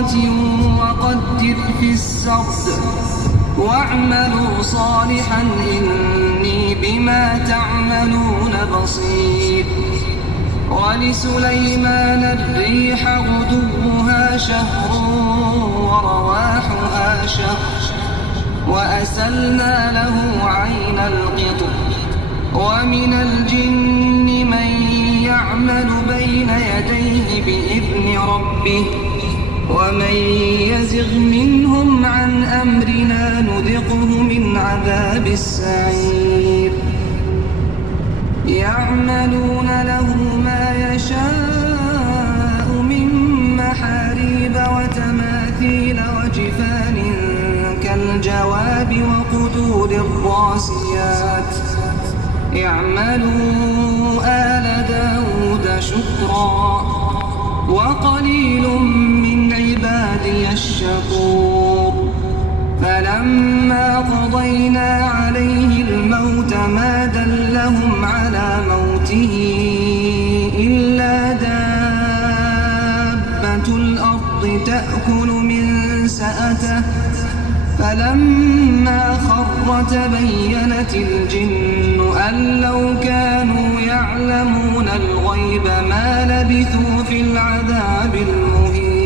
قدرة وقدر في السرد واعملوا صالحا إني بما تعملون بصير. ولسليمان الريح غدوها شهر ورواحها شهر وأسلنا له عين القطر. ومن الجن من يعمل بين يديه بإذن ربه ومن يزغ منهم عن أمرنا نذقه من عذاب السعير. يعملون له ما يشاء من محاريب وتماثيل وجفان كالجواب وقدور الراسيات. اعملوا آل داود شكرا وقليل من عبادي الشكور. فلما قضينا عليه الموت ما دلهم على موته إلا دابة الأرض تأكل من سأته. فلما خر تبينت الجن أن لو كانوا يعلمون الغيب ما لبثوا في العذاب المهين.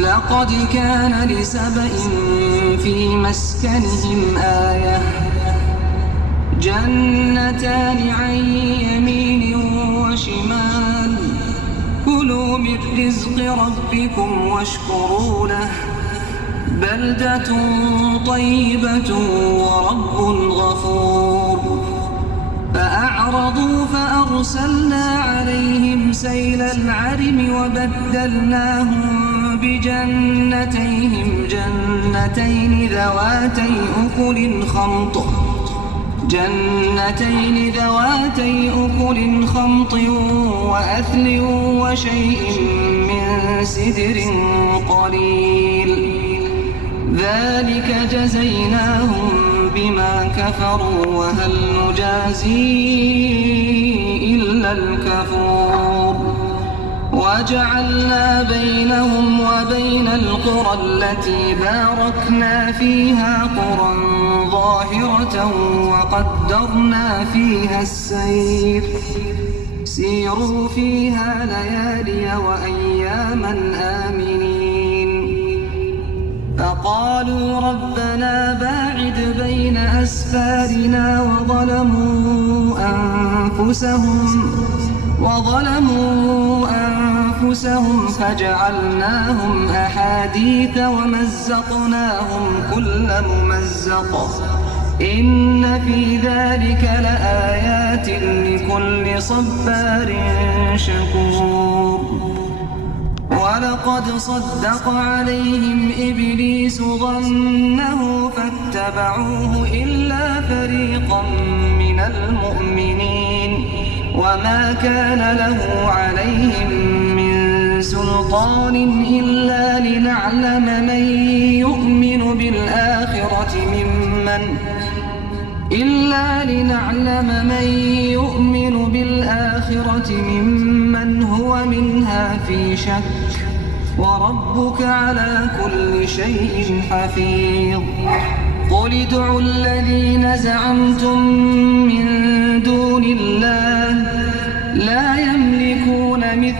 لقد كان لسبإ في مسكنهم آية جنتان عن يمين وشمال كلوا من رزق ربكم واشكروا له بلدة طيبة ورب غفور. فأعرضوا فأرسلنا عليهم سيل العرم وبدلناهم بجنتين ذواتي أكل خمط وأثل وشيء من سدر قليل. ذلك جزيناهم بما كفروا وهل نجازي إلا الكفور. وجعلنا بينهم وبين القرى التي باركنا فيها قرى ظاهرة وقدرنا فيها السير سيروا فيها ليالي وأياما آمنين. فقالوا ربنا باعد بين أسفارنا وظلموا أنفسهم فجعلناهم أحاديث ومزقناهم كل ممزق. إن في ذلك لآيات لكل صبار شكور. ولقد صدق عليهم إبليس ظنه فاتبعوه إلا فريقا من المؤمنين وما كان له عليهم من سلطان إلا لنعلم من يؤمن بالآخرة ممن هو منها في شك وربك على كل شيء حفيظ. قل ادعوا الذين زعمتم من دون الله لا يملكون مثل